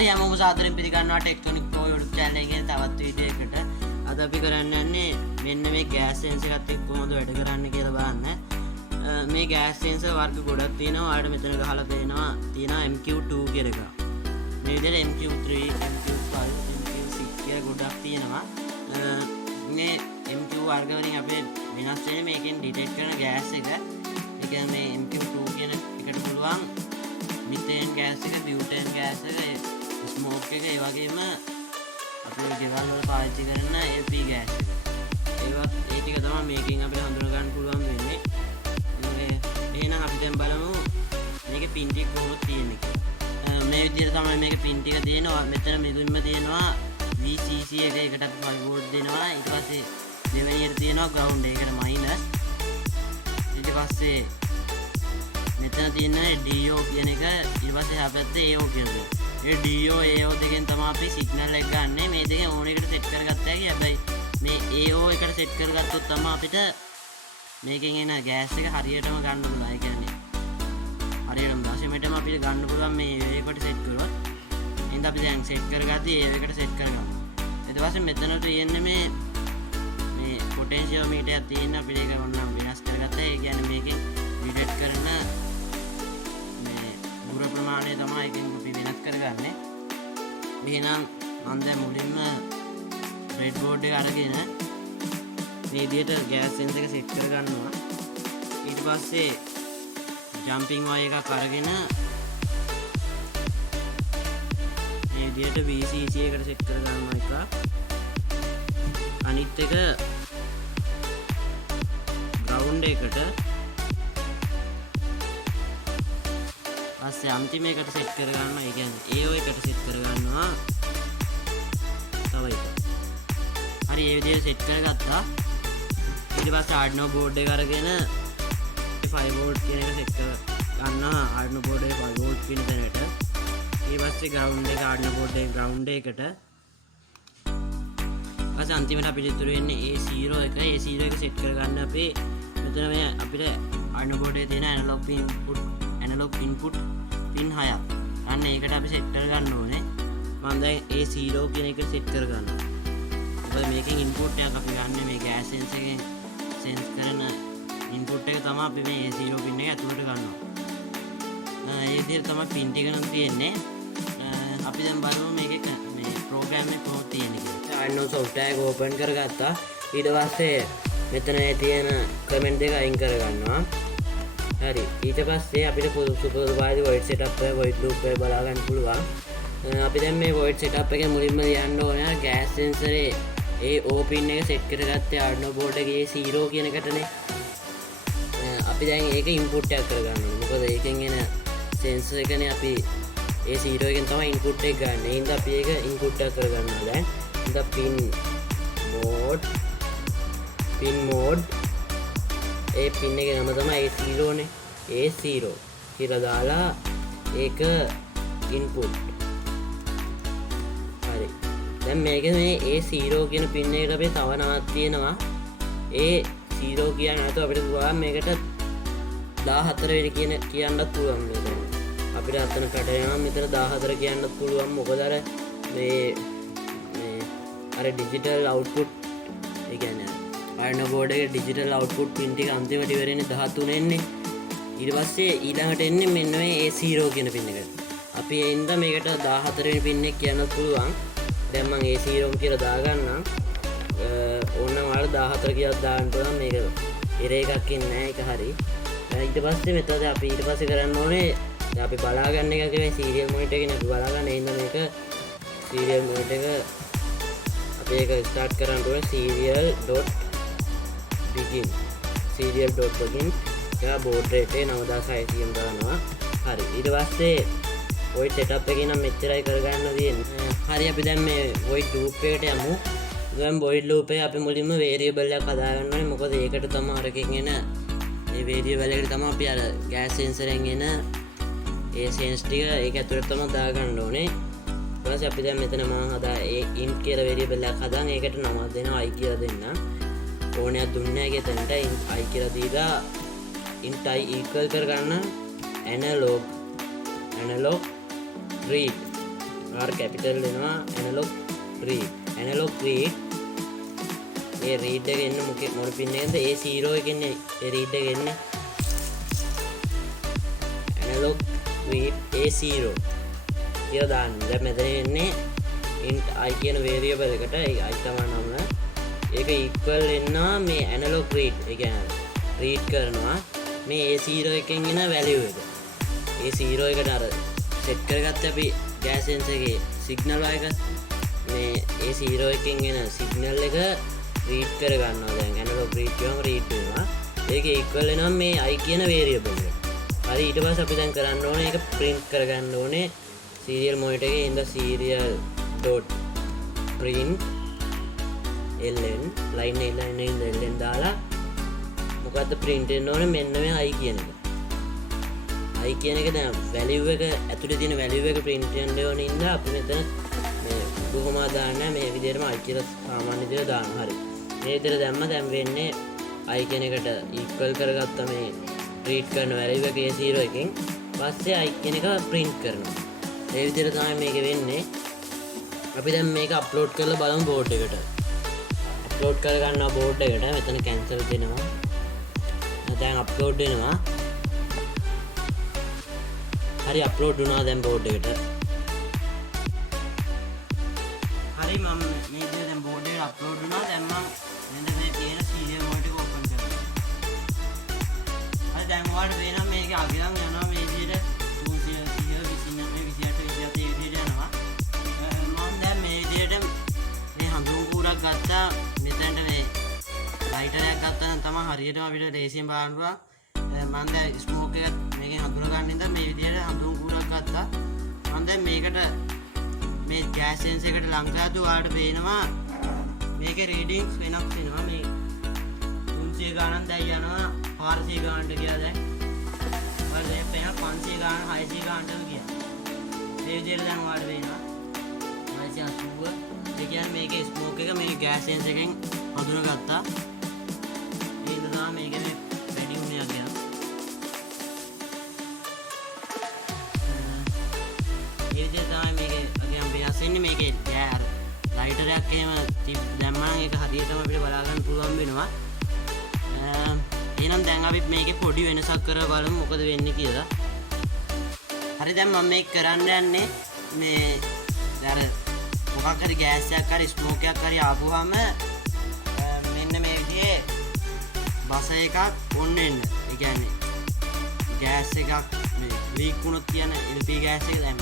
හරි හැමෝම සාදරයෙන් පිළිගන්නවා ටෙක්සොනික් ප්‍රෝ YouTube channel එකේ තවත් වීඩියෝ එකකට. අද අපි කරන්න යන්නේ මෙන්න මේ ගෑස් සෙන්සර් එකත් එක්ක කොහොමද වැඩ කරන්න කියලා බලන්න. මේ ගෑස් සෙන්සර් වර්ග ගොඩක් තියෙනවා. ඔයාලට මෙතන ගහලා තියෙනවා MQ2 කියලා එකක්. මේ විදිහට MQ3, MQ5, MQ6 කියලා ගොඩක් තියෙනවා. මේ MQ වර්ග වලින් අපි වෙනස් වෙන්නේ මේකෙන් ඩිටෙක්ට් කරන ගෑස් එක. ඒ කියන්නේ මේ MQ2 කියන එකට පුළුවන් මිතේන් ගෑස් එක, බියුටේන් ගෑස් එක, ස්මෝක් එක, ඒ වගේම අපි ගෙවල් වල පාවිච්චි කරන LP ගෑස් එක. ඒවත් ඒ ටික තමයි මේකෙන් අපිට හඳුනා ගන්න පුළුවන් වෙන්නේ. එහෙනම් අපි දැන් බලමු මේකේ පින් ටික කොහොමද තියෙන්නේ කියලා. මේ විදිහට තමයි මේකේ පින් ටික තියෙනවා. මෙතන මෙදුම්ම තියෙනවා VCC එක, එකට අපි 5 වෝල්ට් දෙනවා. ඊට පස්සේ දෙවෙනියට තියෙනවා ග්‍රවුන්ඩ් එකකට මයිනස්. ඊට පස්සේ මෙතන තියෙන DO කියන එක, ඊට පස්සේ එහා පැත්තේ AO කියන එක. මේ DO AO දෙකෙන් තමයි අපි සිග්නල් එක ගන්නෙ. මේ දෙකෙන් ඕන එකට සෙට් කරගත්ත හැකි. හැබැයි මේ AO එකට සෙට් කරගත්තොත් තමයි අපිට මේකෙන් එන ගෑස් එක හරියටම ගන්න පුළුවන්. ඒ කියන්නේ හරියටම දශමයටම අපිට ගන්න පුළුවන් මේ එකට සෙට් කරොත්. එහෙනම් අපි දැන් සෙට් කරගත්තී AO එකට සෙට් කරගමු. ඊට පස්සේ මෙතන තියෙන්නේ මේ පොටෙන්ෂියෝමීටර් එකක් තියෙන අපිට ඒක ඕනම් වෙනස් කරගත්තා. ඒ කියන්නේ මේකෙන් ඩිටෙක්ට් කරන දුර ප්‍රමාණය තමයි එකෙන් අපි වෙනස් කරගන්නේ. එහෙනම් මම දැන් මුලින්ම බ්‍රෙඩ් බෝඩ් එක අරගෙන මේ විදිහට ගෑස් සෙන්සර් එක සෙට් කරගන්නවා. ඊට පස්සේ ජම්පින් වයර් එකක් අරගෙන මේ විදිහට VCC එකට සෙට් කරගන්නවා එක. අනිත් එක ග්‍රවුන්ඩ් එකට, පස්සේ අන්තිම එකට සෙට් කරගන්නවා. ඒ කියන්නේ AO එකට සෙට් කරගන්නවා තව එක. හරි, ඒ විදිහට සෙට් කරගත්තා. ඊට පස්සේ Arduino board එක අරගෙන 5 volt කියන එක සෙට් කරගන්නවා. Arduino board එකේ 5 volt කියන තැනට. ඊට පස්සේ ground එක Arduino board එකේ ground එකට. ඊපස්සේ අන්තිමට අපිට ඉතුරු වෙන්නේ A0 එක. A0 එක සෙට් කරගන්න අපි මෙතන මේ අපිට Arduino board එකේ තියෙන analog input pin 6ක්. අන්න ඒකට අපි සෙට් කරගන්න ඕනේ. මම දැන් A0 කියන එක සෙට් කරගන්නවා. මොකද මේකෙන් ඉන්පුට් එකක් අපි ගන්න මේ ගෑස් සෙන්සර් එකෙන් සෙන්ස් කරන ඉන්පුට් එක තමයි අපි මේ A0 පින් එක ඇතුළට ගන්නවා. ඒ විදිහට තමයි පින් ටික නම් තියෙන්නේ. අපි දැන් බලමු මේකේ මේ ප්‍රෝග්‍රෑම් එක කොහොමද තියෙන්නේ කියලා. Arduino software එක ඕපන් කරගත්තා. ඊට පස්සේ මෙතන තියෙන කමෙන්ට් දෙක අයින් කරගන්නවා. හරි, ඊට පස්සේ අපිට සුපර්වයිසර් void setup එක, void loop එක බලා ගන්න පුළුවන්. අපි දැන් මේ void setup එකේ මුලින්ම ලියන්න ඕනේ ගෑස් සෙන්සරේ AO pin එක සෙට් කරගත්තේ Arduino board එකේ A0 කියන එකටනේ. අපි දැන් ඒක ඉන්පුට් එකක් කරගන්න ඕනේ. මොකද ඒකෙන් එන සෙන්සර් එකනේ අපි A0 එකෙන් තමයි ඉන්පුට් එක ගන්න. ඒ හින්දා අපි ඒක ඉන්පුට් එකක් කරගන්නවා දැන්. හින්දා pin mode ඒ පින් එකේ නම තමයි A0 නේ. A0 කියලා දාලා ඒක ඉන්පුට්. හරි. දැන් මේකේ මේ A0 කියන පින් එකට අපි තව නමක් තියෙනවා. A0 කියන්නේ නැතුව අපිට පුළුවන් මේකට 14 වෙනි කියන්නත් පුළුවන් මේක. අපිට අතන පැටලෙනවා මෙතන 14 කියන්නත් පුළුවන්. මොකද අර මේ ඩිජිටල් අවුට්පුට්, ඒ කියන්නේ Arduino board එකේ ඩිජිටල් අවුට්පුට් පින් ටික අන්තිමට ඉවරෙන්නේ 13 එන්නේ. ඊට පස්සේ ඊළඟට එන්නේ මෙන්න මේ A0 කියන පින් එකට. අපි ඒ හින්දා මේකට 14 වෙනි පින් එක කියන්නත් පුළුවන්. දැන් මම A0 කියලා දාගන්නම්. ඕනනම් ඔයාලා 14 කියලා දාන්න පුළුවන්. මේක ඉර එකක් ඉන්නේ නැහැ. ඒක හරි. ඊට පස්සේ මෙතන අපි ඊට පස්සේ කරන්න ඕනේ දැන් අපි බලා ගන්න එක කියන්නේ සීරියල් මොනිටර් එකනේ අපි බලා ගන්න. ඒ හින්දා මේක සීරියල් මොනිටර් එක අපි ඒක ස්ටාර්ට් කරන්න ඕනේ serial.begin එයා බෝඩ් රේටේ 9600 දානවා. හරි, ඊට පස්සේ void setup එකේ නම් මෙච්චරයි කරගන්න තියෙන්නේ. හරි, අපි දැන් මේ void loop එකට යමු. දැන් void loop එකේ අපි මුලින්ම variable එකක් හදාගන්න ඕනේ. මොකද ඒකට තමයි අරකින් එන මේ variable එකට තමයි අපි අර gas sensor එකෙන් එන ඒ sense ටික ඒක ඇතුළට තමයි දාගන්න ඕනේ. ඊට පස්සේ අපි දැන් මෙතන මම හදා ඒ int කියලා variable එකක් හදාන් ඒකට නමක් දෙනවා i කියලා දෙන්න. ඕනයක් දුන්නේ නැහැ කියතනට i කියලා දීලා int i equal කරගන්න analog read R capital වෙනවා analog read. analog read ඒ read එක එන්නේ මොන pin එකෙන්ද? A0 එකෙන් ඒ read එක එන්නේ. analog read A0 කියලා දාන්න. දැන් මෙතන එන්නේ int I කියන variable එකට. ඒ I තමයි නම. ඒක equal වෙනවා මේ analog read. ඒ කියන්නේ read කරනවා මේ A0 එකෙන් එන value එක. A0 එකට අර set කරගත්ත අපි gas sensor එකේ signal එක මේ A0 එකෙන් එන signal එක read කර ගන්නවා. දැන් analog read කියවම read වෙනවා. ඒක equal වෙනවා මේ I කියන variable එකට. හරි ඊට පස්සේ අපි දැන් කරන්න ඕනේ ඒක print කරගන්න ඕනේ serial monitor එකේ ඉඳ serial dot print ln line ln දාලා මොකද්ද print වෙන්න ඕනේ මෙන්න මේ I කියන එක. I කියන එක දැන් value එක ඇතුලේ තියෙන value එක print වෙන්න ඕනේ ඉඳලා අපි මෙතන මේ කොහොමද දාන්නේ මේ විදිහටම I කියලා සාමාන්‍ය විදිහට දානවා. හරි. මේ විදිහට දැම්ම දැන් වෙන්නේ I කියන එකට equal කරගත්ත මේ read කරන value එක A0 එකෙන් පස්සේ I කියන එක print කරනවා. මේ විදිහට තමයි මේක වෙන්නේ. අපි දැන් මේක අප්ලෝඩ් කරලා බලමු බෝඩ් එකට. අප්ලෝඩ් කරගන්නවා බෝඩ් එකට. මෙතන cancel දෙනවා. දැන් අප්ලෝඩ් වෙනවා. හරි අප්ලෝඩ් වුණා දැන් බෝඩ් එකට. හරි මම මේ විදිහට දැන් බෝඩ් එකට අප්ලෝඩ් වුණා. දැන් මම මෙන්න මේ තියෙන serial monitor එක ඕපන් කරනවා. හරි දැන් ඔයාලට වෙනවා මේක අගයන් යනවා මේ විදිහට 229 යනවා. මම දැන් මේ විදිහට මේ හඳුන් කූරක් ගත්තා. මෙතනට මේ ලයිටර් එකක් ගත්තා නම් තමයි හරියටම අපිට ලේසියෙන් බලන්න පුළුවන්. මම දැන් ස්මෝක් එක මේකෙන් හඳුනා ගන්න ඉඳන් මේ විදිහට හඳුන් කූරක් ගත්තා. මම දැන් මේකට මේ ගෑස් සෙන්සර් එකට ලං කරද්දී ඔයාලට පේනවා මේකේ රීඩින්ග්ස් වෙනස් වෙනවා. මේ 300 ගානක් දැන් යනවා 400 ගානට කියලා දැන්. ඔයාලට දැන් පේනවා 500 ගාන 600 ගානට ගියා. මේ විදිහට දැන් ඔයාලට පේනවා 980. ඒ කියන්නේ මේකේ ස්මෝක් එක මේ ගෑස් සෙන්සර් එකෙන් හඳුනාගත්තා. ඒ නිසා මේකේ වැඩි වුණා කියලා. ඒ විදිහට තමයි මේකේ අගයන් වෙනස් වෙන්නේ. මේකේ යාර ලයිටර් එකක් එහෙම දැම්මම ඒක හරියටම අපිට බලා ගන්න පුළුවන් වෙනවා. එහෙනම් දැන් අපි මේකේ පොඩි වෙනසක් කරලා බලමු මොකද වෙන්නේ කියලා. හරි දැන් මම මේක කරන්න යන්නේ මේ අර මොකක් හරි ගෑස් එකක් හරි ස්මෝක් එකක් හරි ආපුවාම මෙන්න මේ විදිහේ බස එකක් ඔන් වෙන්න. ඒ කියන්නේ ගෑස් එකක් මේ ලීක් වුණොත් කියන LP ගෑස් එක දැන්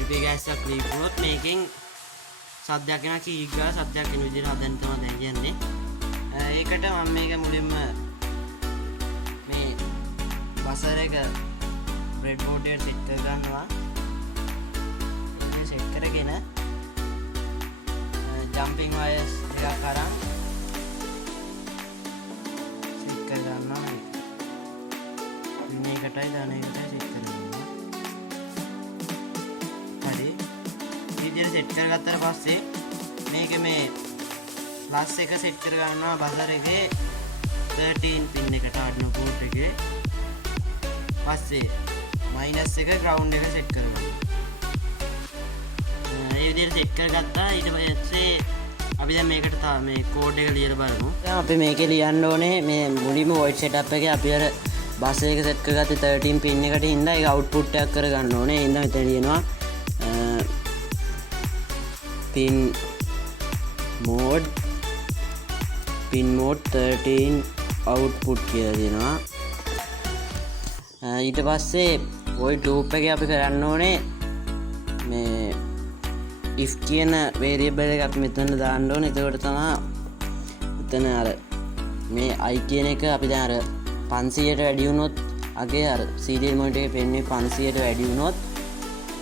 LP ගෑස් එකක් ලීක් වුණොත් මේකෙන් සද්දයක් එනවා කීක් ගාලා සද්දයක් එන විදිහට හදන්න තමයි දැන් කියන්නේ. ඒකට මම මේක මුලින්ම මේ බසර් එක බ්‍රෙඩ් බෝඩ් එකට සෙට් කර ගන්නවා. ඒක සෙට් කරගෙන ජම්පින් වයර්ස් එකක් අරන් සෙට් කර ගන්නවා. මේකටයි දාන එකටයි සෙට් කරගන්නවා. හරි. මේ විදිහට සෙට් කරගත්තට පස්සේ මේක මේ ප්ලස් එක සෙට් කර ගන්නවා බසර් එකේ 13 පින් එකට Arduino board එකේ. පස්සේ මයිනස් එක ග්‍රවුන්ඩ් එක සෙට් කරගන්නවා. මේ විදිහට සෙට් කරගත්තා. ඊට පස්සේ අපි දැන් මේකට තව මේ කෝඩ් එක ලියලා බලමු. දැන් අපි මේකේ ලියන්න ඕනේ මේ මුලින්ම void setup එකේ අපි අර බස් එක සෙට් කරගත්තේ 13 පින් එකට හින්දා ඒක අවුට්පුට් එකක් කරගන්න ඕනේ. ඒ හින්දා මෙතන ලියනවා pin mode 13 output කියලා දෙනවා. ඊට පස්සේ void loop එකේ අපි කරන්න ඕනේ මේ if කියන variable එක අපි මෙතන දාන්න ඕනේ. එතකොට තමයි මෙතන අර මේ I කියන එක අපි දැන් අර 500ට වැඩි වුණොත් අගේ අර serial monitor එකේ පෙන්නේ 500ට වැඩි වුණොත්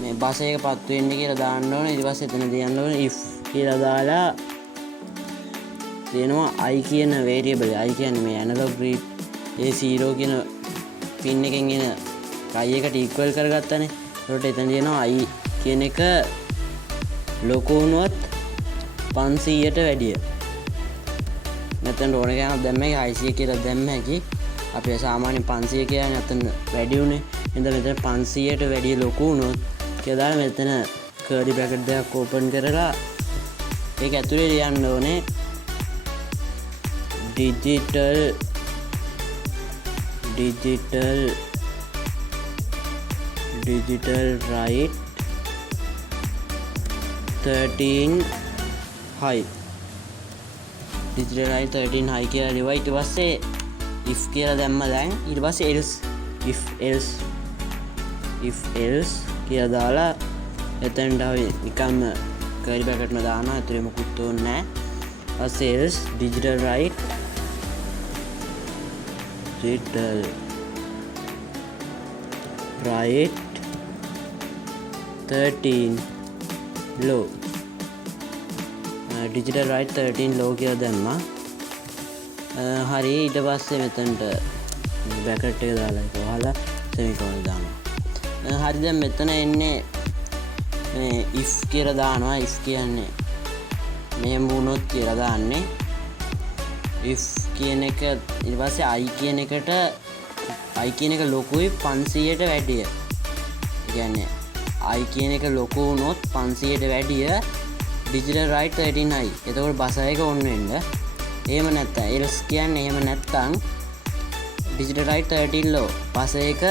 මේ බස් එක පත් වෙන්නේ කියලා දාන්න ඕනේ. ඊට පස්සේ එතන තියන්න ඕනේ if කියලා දාලා දෙනවා I කියන variable. I කියන්නේ මේ analog read A0 කියන pin එකෙන් එන I එකට equal කරගත්තානේ. ඒකට එතන දෙනවා I කියන එක ලොකු වුණොත් 500ට වැඩිය. නැත්නම් ඕන ගානක් දැම්ම එක 600 කියලා දැම්ම හැකි. අපි සාමාන්‍යයෙන් 500 කියන්නේ නැත්නම් වැඩි උනේ. එහෙනම් මෙතන 500ට වැඩිය ලොකු වුණොත් කියලා දාලා මෙතන කර්ලි බ්‍රැකට් දෙකක් ඕපන් කරලා ඒක ඇතුලේ ලියන්න ඕනේ digital write 13 high digital write 13 high කියලා ලියුවා. ඊට පස්සේ if කියලා දැම්ම. දැන් ඊට පස්සේ if else කියලා දාලා එතනට අපි නිකම්ම කර්ලි බ්‍රැකට්ම දානවා. ඇතුලේ මොකුත් ඕනේ නැහැ. ඊපස්සේ else digital write 13 low digital write 13 low කියලා දැම්මා. හරි. ඊට පස්සේ මෙතනට බ්‍රැකට් එක දාලා ඒක වහලා semicolon දානවා. හරි. දැන් මෙතන එන්නේ මේ if කියලා දානවා. if කියන්නේ මෙහෙම වුණොත් කියලා දාන්නේ. if කියන එක ඊට පස්සේ I කියන එකට I කියන එක ලොකුයි 500ට වැඩිය. ඒ කියන්නේ I කියන එක ලොකු වුණොත් 500ට වැඩිය digital write 13 high. එතකොට බසර් එක on වෙන්න. එහෙම නැත්නම් else කියන්නේ එහෙම නැත්නම් digital write 13 low. බසර් එක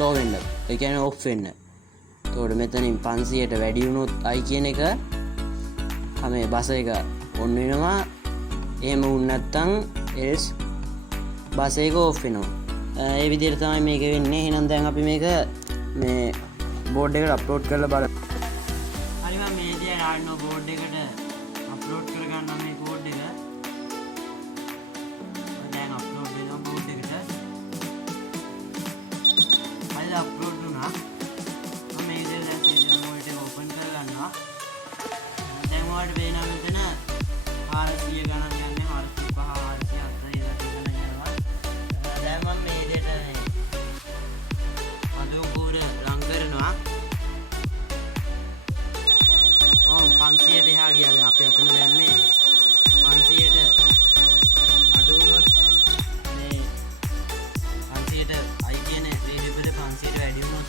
low වෙන්න. ඒ කියන්නේ off වෙන්න. එතකොට මෙතනින් 500ට වැඩි වුණොත් I කියන එක මේ බසර් එක on වෙනවා. එහෙම වුණ නැත්නම් else බසර් එක off වෙනවා. ඒ විදිහට තමයි මේක වෙන්නේ. එහෙනම් දැන් අපි මේක මේ බෝඩ් එකට අප්ලෝඩ් කරලා බලමු. හරි. මම මේ විදිහට Arduino බෝඩ් එකට අප්ලෝඩ් කරගන්නවා මේ කෝඩ් එක. දැන් අප්ලෝඩ් වෙනවා බෝඩ් එකට. හරි අප්ලෝඩ් වුණා. මම මේ විදිහට දැන් serial mode එක ඕපන් කරගන්නවා. දැන් ඔයාලට පේනවා මෙතන 400 ගණන් යන්නේ 405 407 ගණන් යනවා. දැන් මම මේ විදිහට අදෝගුර ලං කරනවා. 500ට එහා ගියාද අපි අතන දැම්මේ 500ට අඩු වුණොත් මේ 500ට I කියන වේරියබල් 500ට වැඩි වුණොත්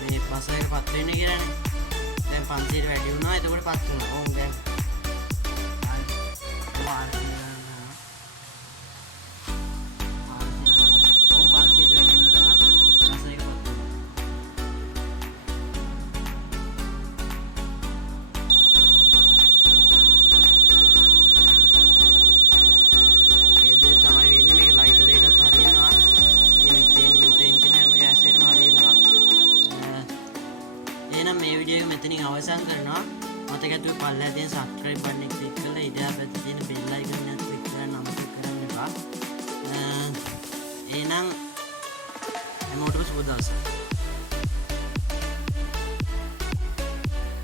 මේ බසර් එක පත් වෙන්නේ කියලානේ. දැන් 500ට වැඩි වුණා. එතකොට පත් වුණා. ඕම් දැන් මේ වීඩියෝ එක මෙතනින් අවසන් කරනවා. මතක ඇතුව පල්ලෙහා තියෙන subscribe button එක click කරලා ඊට පැත්තේ තියෙන bell icon එක click කරන්න අමතක කරන්න එපා. එහෙනම් හැමෝටම සුබ දවසක්.